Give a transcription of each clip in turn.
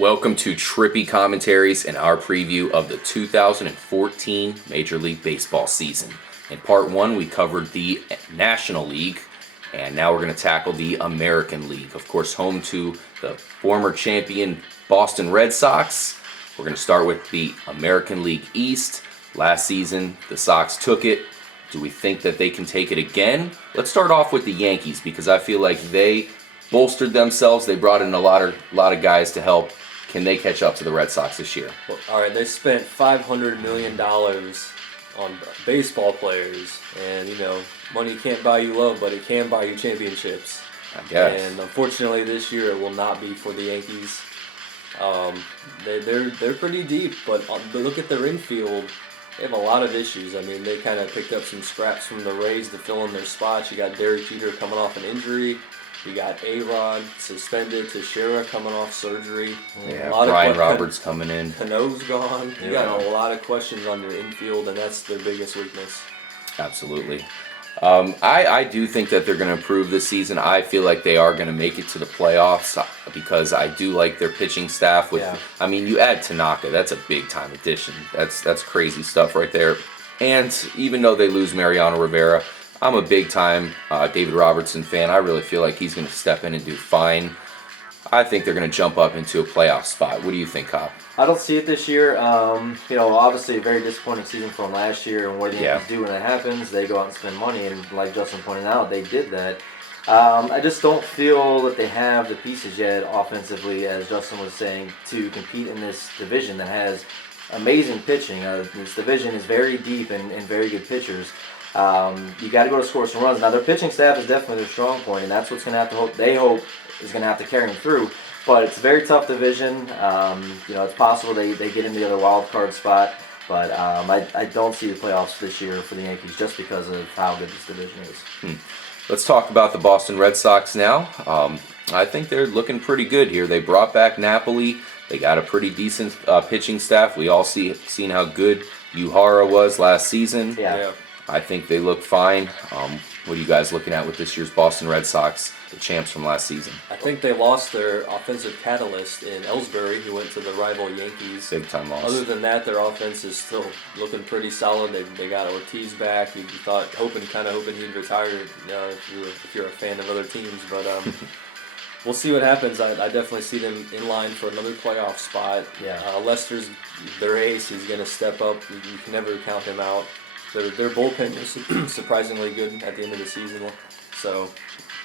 Welcome to Trippy Commentaries and our preview of the 2014 Major League Baseball season. In part one, we covered the National League, and now we're going to tackle the American League. Of course, home to the former champion Boston Red Sox. We're going to start with the American League East. Last season, the Sox took it. Do we think that they can take it again? Let's start off with the Yankees because I feel like they bolstered themselves. They brought in a lot of guys to help. Can they catch up to the Red Sox this year? Well, all right, they spent $500 million on baseball players, and money can't buy you love, but it can buy you championships. I guess. And unfortunately, this year it will not be for the Yankees. They're pretty deep, but look at their infield. They have a lot of issues. I mean, they kind of picked up some scraps from the Rays to fill in their spots. You got Derek Jeter coming off an injury. You got A-Rod suspended, Teixeira coming off surgery. Yeah, Brian Roberts coming in. Cano's gone. You got a lot of questions on your infield, and that's their biggest weakness. Absolutely. I do think that they're going to improve this season. I feel like they are going to make it to the playoffs because I do like their pitching staff. I mean, you add Tanaka, that's a big-time addition. That's crazy stuff right there. And even though they lose Mariano Rivera, I'm a big-time David Robertson fan. I really feel like he's going to step in and do fine. I think they're going to jump up into a playoff spot. What do you think, Cobb? I don't see it this year. Obviously a very disappointing season from last year, and what the Yankees do when that happens, they go out and spend money, and like Justin pointed out, they did that. I just don't feel that they have the pieces yet offensively, as Justin was saying, to compete in this division that has amazing pitching. This division is very deep and very good pitchers. You got to go to score some runs. Now, their pitching staff is definitely their strong point, and that's what's going to have to hope. They hope is going to have to carry them through. But it's a very tough division. It's possible they get into the other wild card spot, but I don't see the playoffs this year for the Yankees just because of how good this division is. Let's talk about the Boston Red Sox now. I think they're looking pretty good here. They brought back Napoli. They got a pretty decent pitching staff. We all seen how good Uhara was last season. Yeah. I think they look fine. What are you guys looking at with this year's Boston Red Sox, the champs from last season? I think they lost their offensive catalyst in Ellsbury, who went to the rival Yankees. Big time loss. Other than that, their offense is still looking pretty solid. They got Ortiz back. You thought, hoping he'd retire. If you're a fan of other teams, but we'll see what happens. I definitely see them in line for another playoff spot. Yeah. Lester's their ace. He's going to step up. You can never count him out. Their bullpen is surprisingly good at the end of the season. So,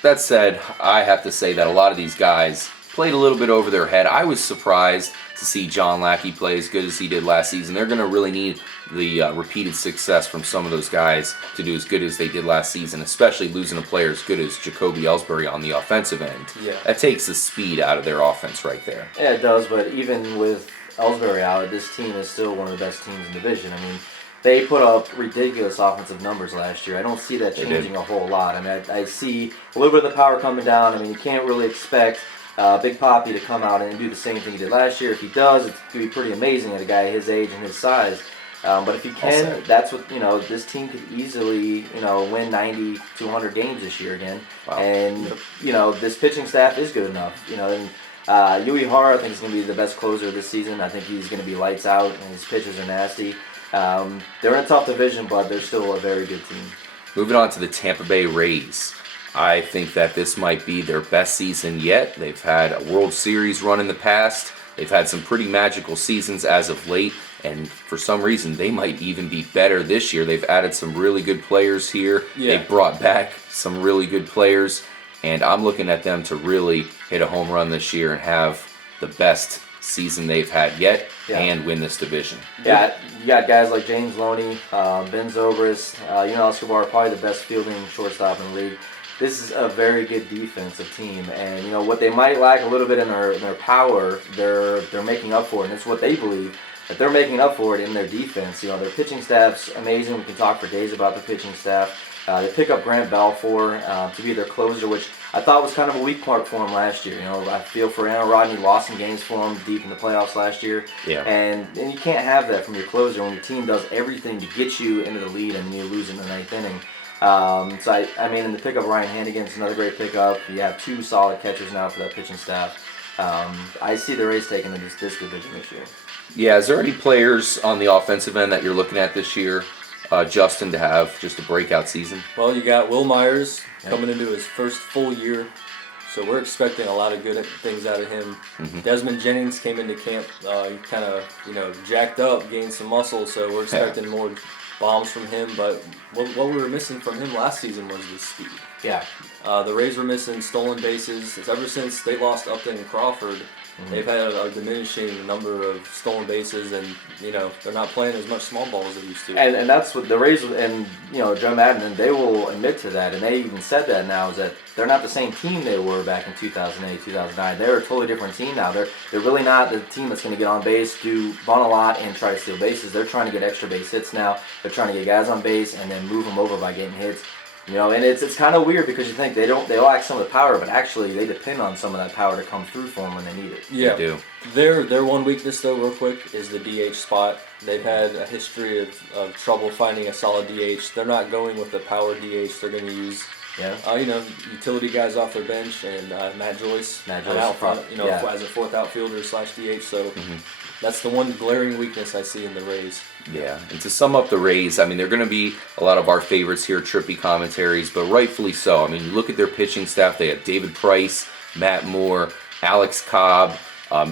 that said, I have to say that a lot of these guys played a little bit over their head. I was surprised to see John Lackey play as good as he did last season. They're going to really need the repeated success from some of those guys to do as good as they did last season, especially losing a player as good as Jacoby Ellsbury on the offensive end. Yeah. That takes the speed out of their offense right there. Yeah, it does, but even with Ellsbury out, this team is still one of the best teams in the division. I mean, they put up ridiculous offensive numbers last year. I don't see that changing a whole lot. I mean, I see a little bit of the power coming down. I mean, you can't really expect Big Papi to come out and do the same thing he did last year. If he does, it's going to be pretty amazing at a guy his age and his size. But if he can, that's what, this team could easily, win 90 to 100 games this year again. Wow. And, this pitching staff is good enough. Yui Hara, I think, is going to be the best closer this season. I think he's going to be lights out, and his pitches are nasty. They're in a tough division, but they're still a very good team. Moving on to the Tampa Bay Rays. I think that this might be their best season yet. They've had a World Series run in the past. They've had some pretty magical seasons as of late, and for some reason, they might even be better this year. They've added some really good players here. Yeah. They brought back some really good players, and I'm looking at them to really hit a home run this year and have the best season they've had yet and win this division. Yeah, you got guys like James Loney, Ben Zobrist, Escobar, probably the best fielding shortstop in the league. This is a very good defensive team, and what they might lack a little bit in their power, they're making up for it, and it's what they believe that they're making up for it in their defense. Their pitching staff's amazing. We can talk for days about the pitching staff. They pick up Grant Balfour to be their closer, which I thought was kind of a weak part for him last year. I feel for Aaron Rodney, lost some games for him deep in the playoffs last year. Yeah. And you can't have that from your closer when your team does everything to get you into the lead and then you lose in the ninth inning. And the pickup Ryan Hannigan's another great pickup. You have two solid catchers now for that pitching staff. I see the Rays taking this division this year. Yeah, is there any players on the offensive end that you're looking at this year, Justin, to have just a breakout season? Well, you got Will Myers coming into his first full year, so we're expecting a lot of good things out of him. Mm-hmm. Desmond Jennings came into camp, kind of jacked up, gained some muscle, so we're expecting more bombs from him. But what we were missing from him last season was the speed. Yeah. The Rays were missing stolen bases. It's ever since they lost Upton and Crawford. They've had a diminishing number of stolen bases, and they're not playing as much small ball as they used to. And that's what the Rays and Joe Madden, they will admit to that, and they even said that now, is that they're not the same team they were back in 2008, 2009. They're a totally different team now. They're really not the team that's going to get on base, bunt a lot, and try to steal bases. They're trying to get extra base hits now. They're trying to get guys on base and then move them over by getting hits. And it's kind of weird because you think they lack some of the power, but actually they depend on some of that power to come through for them when they need it. Yeah, They do. Their one weakness, though, real quick, is the DH spot. They've had a history of trouble finding a solid DH. They're not going with the power DH. They're going to use utility guys off their bench, and Matt Joyce out front, as a fourth outfielder / DH. So that's the one glaring weakness I see in the Rays. Yeah, and to sum up the Rays, I mean, they're going to be a lot of our favorites here, Trippy Commentaries, but rightfully so. I mean, you look at their pitching staff, they have David Price, Matt Moore, Alex Cobb,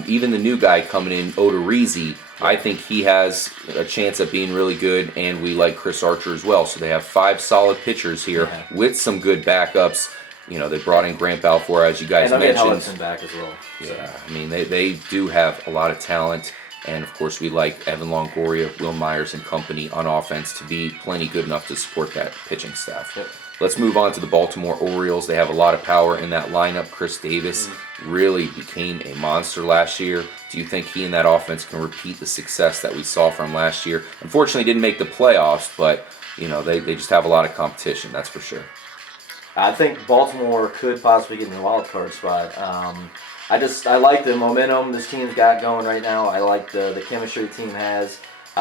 even the new guy coming in, Odorizzi. I think he has a chance at being really good, and we like Chris Archer as well. So they have 5 solid pitchers here with some good backups. They brought in Grant Balfour, as you guys mentioned. And Hellickson back as well. Yeah, I mean, they do have a lot of talent. And, of course, we like Evan Longoria, Will Myers, and company on offense to be plenty good enough to support that pitching staff. Yep. Let's move on to the Baltimore Orioles. They have a lot of power in that lineup. Chris Davis really became a monster last year. Do you think he and that offense can repeat the success that we saw from last year? Unfortunately, didn't make the playoffs, but, they just have a lot of competition, that's for sure. I think Baltimore could possibly get in the wild card spot. I like the momentum this team's got going right now. I like the chemistry the team has. They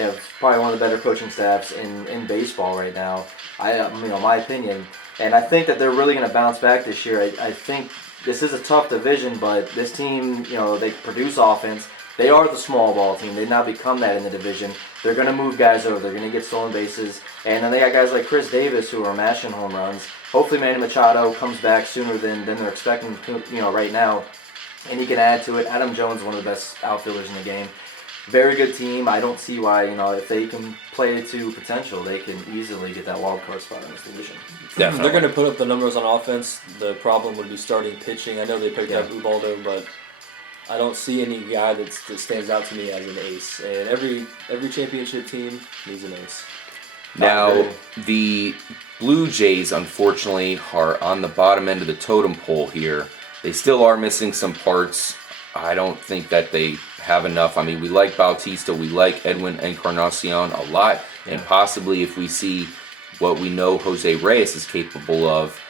have probably one of the better coaching staffs in baseball right now. My opinion, and I think that they're really going to bounce back this year. I think this is a tough division, but this team, they produce offense. They are the small ball team. They've now become that in the division. They're going to move guys over. They're going to get stolen bases. And then they got guys like Chris Davis who are mashing home runs. Hopefully Manny Machado comes back sooner than they're expecting right now. And he can add to it. Adam Jones, one of the best outfielders in the game. Very good team. I don't see why, if they can play to potential, they can easily get that wild card spot in this division. Definitely. They're going to put up the numbers on offense. The problem would be starting pitching. I know they picked up Ubaldo, but I don't see any guy that stands out to me as an ace. And every championship team needs an ace. Now, the Blue Jays, unfortunately, are on the bottom end of the totem pole here. They still are missing some parts. I don't think that they have enough. I mean, we like Bautista, we like Edwin Encarnacion a lot, and possibly if we see what we know Jose Reyes is capable of,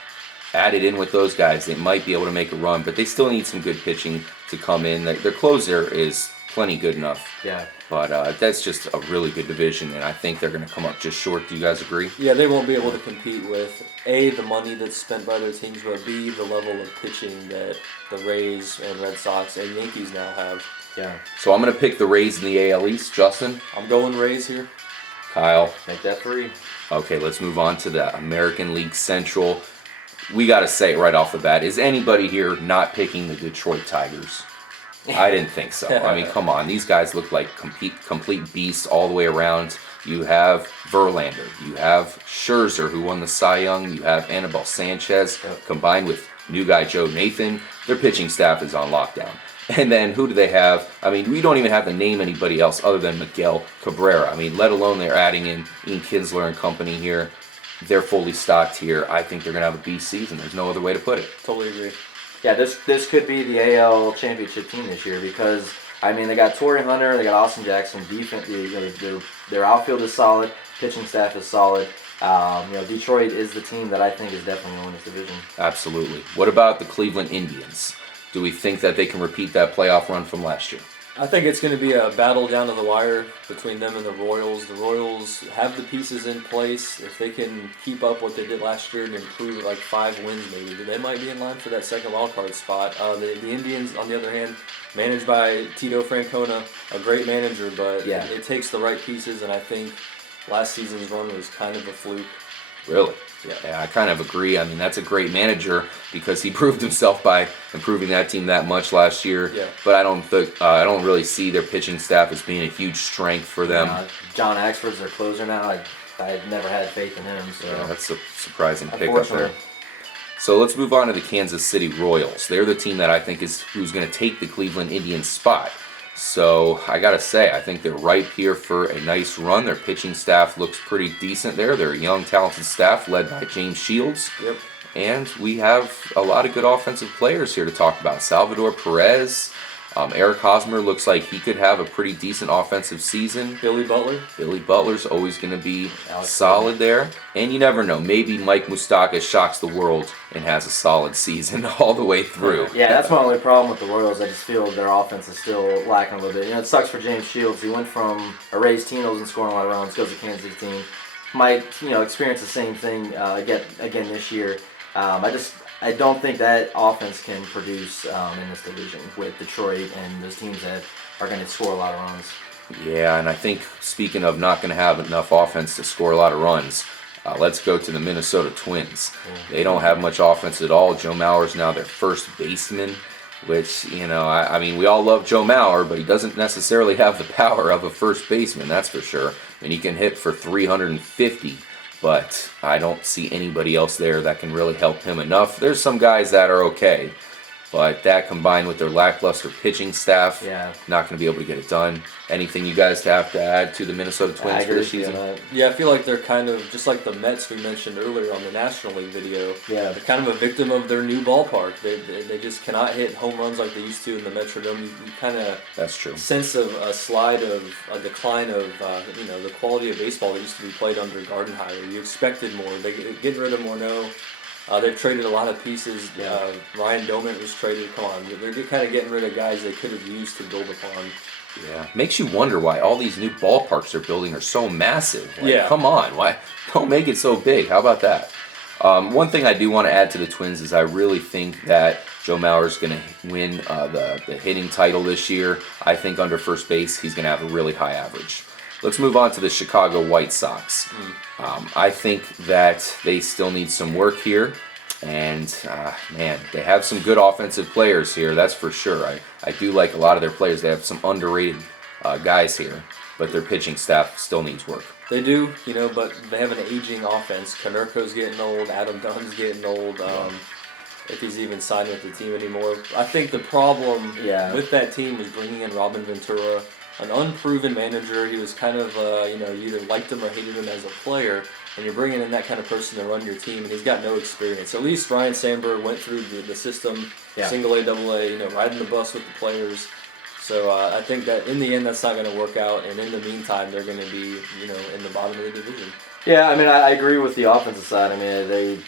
added in with those guys, they might be able to make a run, but they still need some good pitching to come in. Their closer is plenty good enough. Yeah. But that's just a really good division, and I think they're going to come up just short. Do you guys agree? Yeah, they won't be able to compete with, A, the money that's spent by their teams, but B, the level of pitching that the Rays and Red Sox and Yankees now have. Yeah. So I'm going to pick the Rays in the AL East. Justin? I'm going Rays here. Kyle? Make that 3. Okay, let's move on to the American League Central. We got to say it right off the bat. Is anybody here not picking the Detroit Tigers? I didn't think so. I mean, come on. These guys look like complete beasts all the way around. You have Verlander. You have Scherzer, who won the Cy Young. You have Anibal Sanchez, combined with new guy Joe Nathan. Their pitching staff is on lockdown. And then who do they have? I mean, we don't even have to name anybody else other than Miguel Cabrera. I mean, let alone they're adding in Ian Kinsler and company here. They're fully stocked here. I think they're going to have a beast season. There's no other way to put it. Totally agree. Yeah, this could be the AL championship team this year because, I mean, they got Torrey Hunter, they got Austin Jackson. Defense, their outfield is solid. Pitching staff is solid. Detroit is the team that I think is definitely going to win this division. Absolutely. What about the Cleveland Indians? Do we think that they can repeat that playoff run from last year? I think it's going to be a battle down to the wire between them and the Royals. The Royals have the pieces in place. If they can keep up what they did last year and improve like 5 wins maybe, they might be in line for that second wild card spot. The Indians, on the other hand, managed by Tito Francona, a great manager, but it takes the right pieces, and I think last season's run was kind of a fluke. Really? Yeah, I kind of agree. I mean, that's a great manager because he proved himself by improving that team that much last year. Yeah. But I don't really see their pitching staff as being a huge strength for them. John Axford's their closer now. I never had faith in him. So that's a surprising pickup there. So let's move on to the Kansas City Royals. They're the team that I think is who's going to take the Cleveland Indians spot. So I gotta say, I think they're ripe here for a nice run. Their pitching staff looks pretty decent there. They're a young, talented staff led by James Shields. Yep. And we have a lot of good offensive players here to talk about. Salvador Perez, Eric Hosmer looks like he could have a pretty decent offensive season. Billy Butler's always going to be solid there. And you never know, maybe Mike Moustakas shocks the world and has a solid season all the way through. Yeah, that's my only problem with the Royals. I just feel their offense is still lacking a little bit. It sucks for James Shields. He went from a Rays team that wasn't scoring a lot of runs, goes to Kansas City team. Might experience the same thing again this year. I don't think that offense can produce in this division with Detroit and those teams that are going to score a lot of runs. Yeah, and I think speaking of not going to have enough offense to score a lot of runs, let's go to the Minnesota Twins. They don't have much offense at all. Joe Mauer's now their first baseman, which, I mean, we all love Joe Mauer, but he doesn't necessarily have the power of a first baseman, that's for sure. I mean, he can hit for 350. But I don't see anybody else there that can really help him enough. There's some guys that are okay, but that combined with their lackluster pitching staff, not going to be able to get it done. Anything you guys have to add to the Minnesota Twins for this season? Yeah, I feel like they're kind of, just like the Mets we mentioned earlier on the National League video, they're kind of a victim of their new ballpark. They just cannot hit home runs like they used to in the Metrodome. You kind of sense a slide of a decline of the quality of baseball that used to be played under Gardenhire. You expected more. They get rid of Morneau. They've traded a lot of pieces. Ryan Doman was traded. Come on, they're kind of getting rid of guys they could have used to build upon. Yeah, makes you wonder why all these new ballparks they're building are so massive. Come on, why don't make it so big? How about that? One thing I do want to add to the Twins is I really think that Joe Mauer is going to win the hitting title this year. I think under first base he's going to have a really high average. Let's move on to the Chicago White Sox. I think that they still need some work here. And, they have some good offensive players here, that's for sure. I do like a lot of their players. They have some underrated guys here, but their pitching staff still needs work. They do, but they have an aging offense. Konerko's getting old. Adam Dunn's getting old. If he's even signed with the team anymore. I think the problem with that team was bringing in Robin Ventura, an unproven manager. He was kind of, you either liked him or hated him as a player. And you're bringing in that kind of person to run your team, and he's got no experience. At least Ryan Sandberg went through the system, single A, double A, riding the bus with the players. So I think that in the end, that's not going to work out. And in the meantime, they're going to be, in the bottom of the division. Yeah, I mean, I agree with the offensive side. I mean,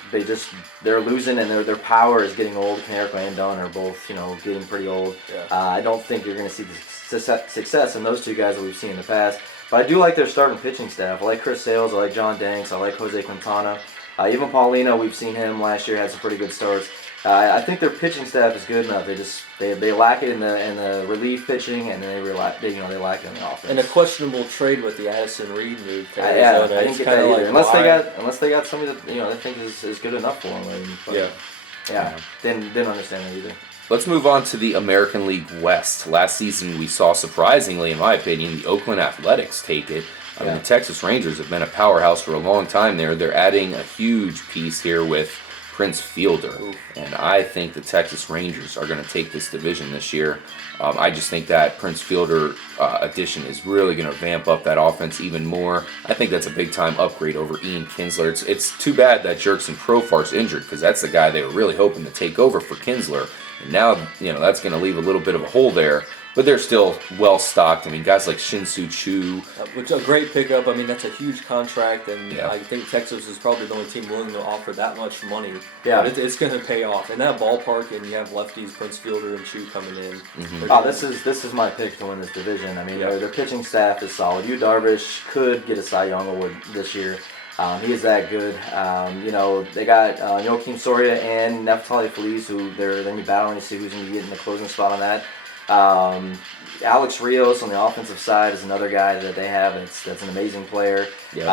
they're losing, and their power is getting old. Konerko and Dunn are both, getting pretty old. Yeah. I don't think you're going to see the success in those two guys that we've seen in the past. But I do like their starting pitching staff. I like Chris Sales. I like John Danks. I like Jose Quintana. Even Paulino, we've seen him last year, had some pretty good starts. I think their pitching staff is good enough. They lack it in the relief pitching, and then they lack it in the offense. And a questionable trade with the Addison Reed move to Arizona. I didn't get that either. Unless they got somebody that they think is good enough for them. Didn't understand that either. Let's move on to the American League West. Last season, we saw, surprisingly, in my opinion, the Oakland Athletics take it. The Texas Rangers have been a powerhouse for a long time there. They're adding a huge piece here with Prince Fielder. And I think the Texas Rangers are going to take this division this year. I just think that Prince Fielder addition is really going to vamp up that offense even more. I think that's a big-time upgrade over Ian Kinsler. It's too bad that Jurickson Profar's injured, because that's the guy they were really hoping to take over for Kinsler. And now, that's going to leave a little bit of a hole there. but they're still well stocked. I mean, guys like Shin-Soo Choo. Which a great pickup. I mean, that's a huge contract, and Yeah. I think Texas is probably the only team willing to offer that much money. Yeah. But it's going to pay off. In that ballpark, and you have lefties, Prince Fielder and Choo coming in. Mm-hmm. Oh, this is my pick to win this division. I mean, their pitching staff is solid. Yu Darvish could get a Cy Young award this year. He is that good. They got Joakim Soria and Neftali Feliz, who they're going to be battling to see who's going to be getting the closing spot on that. Alex Rios on the offensive side is another guy that they have. That's an amazing player. Yep.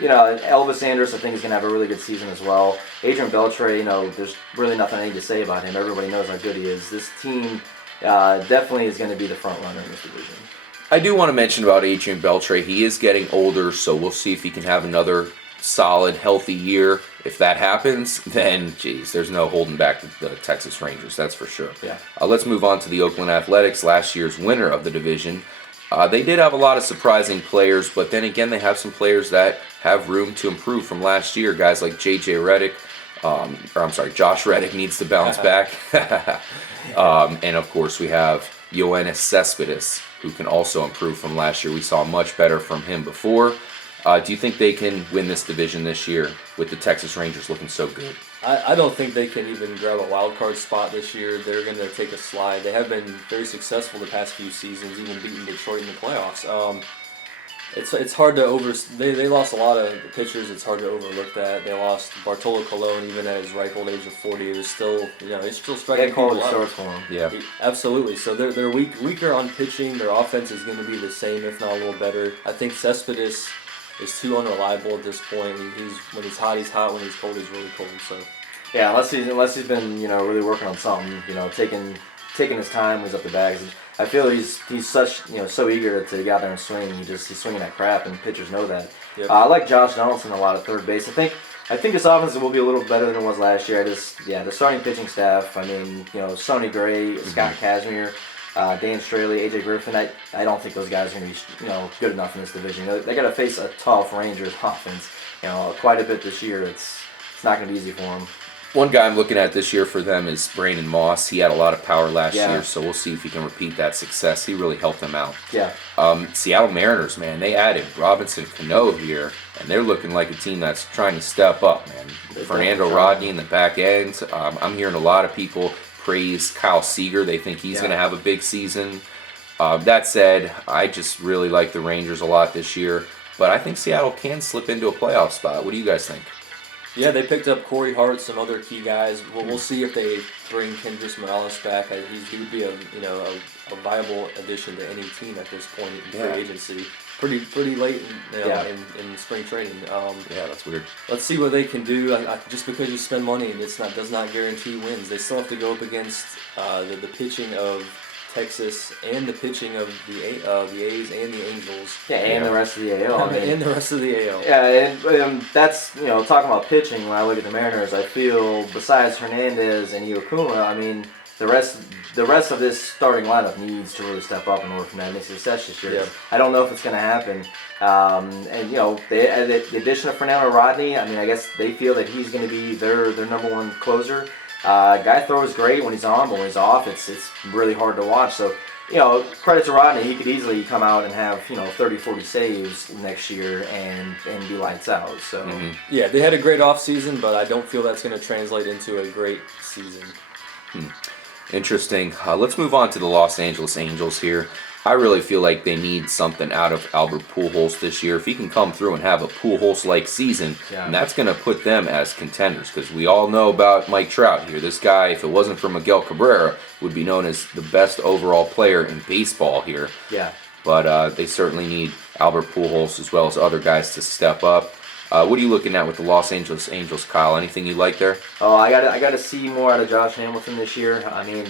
Elvis Andrus, I think, is going to have a really good season as well. Adrian Beltre, there's really nothing I need to say about him. Everybody knows how good he is. This team definitely is going to be the front runner in this division. I do want to mention about Adrian Beltre. He is getting older, so we'll see if he can have another solid, healthy year. If that happens, then, geez, there's no holding back the Texas Rangers, that's for sure. Yeah. Let's move on to the Oakland Athletics, last year's winner of the division. They did have a lot of surprising players, but then again, they have some players that have room to improve from last year. Guys like Josh Reddick needs to bounce back. And of course, we have Yoenis Cespedes, who can also improve from last year. We saw much better from him before. Do you think they can win this division this year with the Texas Rangers looking so good? I don't think they can even grab a wild card spot this year. They're going to take a slide. They have been very successful the past few seasons, even beating Detroit in the playoffs. It's hard to They lost a lot of pitchers. It's hard to overlook that. They lost Bartolo Colon even at his ripe old age of 40. It was still, it's still striking people the out. stars for him. Yeah. Absolutely. So they're weaker on pitching. Their offense is going to be the same, if not a little better. I think Cespedes is too unreliable at this point. When he's hot, he's hot. When he's cold, he's really cold. So. Yeah, unless he's been really working on something, taking his time, was up the bags. I feel he's such so eager to get out there and swing. He's swinging that crap, and pitchers know that. Yep. I like Josh Donaldson a lot at third base. I think this offense will be a little better than it was last year. The starting pitching staff. I mean, Sonny Gray, Scott Kazmir, Dan Straley, AJ Griffin. I don't think those guys are going to be good enough in this division. They got to face a tough Rangers offense. Quite a bit this year. It's not going to be easy for them. One guy I'm looking at this year for them is Brandon Moss. He had a lot of power last year, so we'll see if he can repeat that success. He really helped them out. Yeah. Seattle Mariners, man, they added Robinson Cano here, and they're looking like a team that's trying to step up, man. Fernando Rodney in the back end. I'm hearing a lot of people praise Kyle Seager. They think he's going to have a big season. That said, I just really like the Rangers a lot this year, but I think Seattle can slip into a playoff spot. What do you guys think? Yeah, they picked up Corey Hart, some other key guys. We'll see if they bring Kendrys Morales back. He would be a viable addition to any team at this point in free agency. Pretty late in spring training. That's weird. Let's see what they can do. Just because you spend money, does not guarantee wins. They still have to go up against the pitching of Texas and the pitching of the A's and the Angels. Yeah, and the rest of the AL. And the rest of the AL. Yeah, and that's, talking about pitching, when I look at the Mariners, I feel besides Hernandez and Iwakuma, the rest of this starting lineup needs to really step up in order for them to make success this year. Yeah. I don't know if it's going to happen. The addition of Fernando Rodney, I guess they feel that he's going to be their number one closer. Guy throws great when he's on, but when he's off, it's really hard to watch. So, credit to Rodney, he could easily come out and have 30, 40 saves next year and be lights out. So Yeah, they had a great offseason, but I don't feel that's going to translate into a great season. Interesting. Let's move on to the Los Angeles Angels here. I really feel like they need something out of Albert Pujols this year. If he can come through and have a Pujols-like season, and that's going to put them as contenders, because we all know about Mike Trout here. This guy, if it wasn't for Miguel Cabrera, would be known as the best overall player in baseball here. Yeah. But they certainly need Albert Pujols as well as other guys to step up. What are you looking at with the Los Angeles Angels, Kyle? Anything you like there? Oh, I got to see more out of Josh Hamilton this year.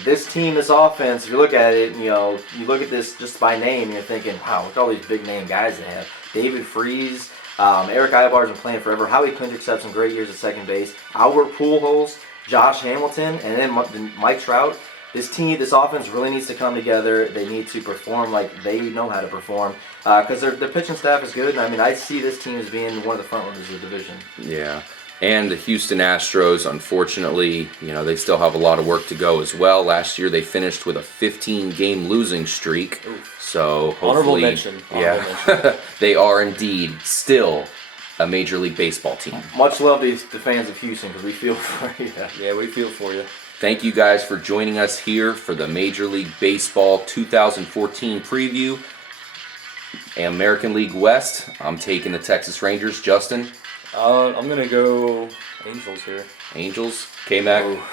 This team, this offense, if you look at it, you look at this just by name, and you're thinking, wow, look at all these big name guys they have. David Freese, Eric Aybar's been playing forever. Howie Kendricks had some great years at second base. Albert Pujols, Josh Hamilton, and then Mike Trout. This offense really needs to come together. They need to perform like they know how to perform because their pitching staff is good. And I see this team as being one of the front runners of the division. Yeah. And the Houston Astros, unfortunately, they still have a lot of work to go as well. Last year they finished with a 15-game losing streak. Oof. So hopefully, Honorable mention. They are indeed still a Major League Baseball team. Much love to the fans of Houston because we feel for you. Yeah, we feel for you. Thank you guys for joining us here for the Major League Baseball 2014 preview. American League West, I'm taking the Texas Rangers. Justin? I'm going to go Angels here. Angels. K-Mac? Oh,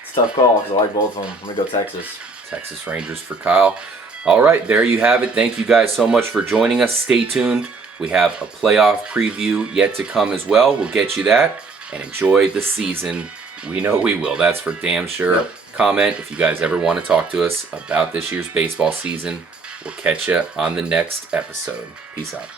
it's a tough call because I like both of them. I'm going to go Texas. Texas Rangers for Kyle. All right, there you have it. Thank you guys so much for joining us. Stay tuned. We have a playoff preview yet to come as well. We'll get you that. And enjoy the season. We know we will. That's for damn sure. Yep. Comment if you guys ever want to talk to us about this year's baseball season. We'll catch you on the next episode. Peace out.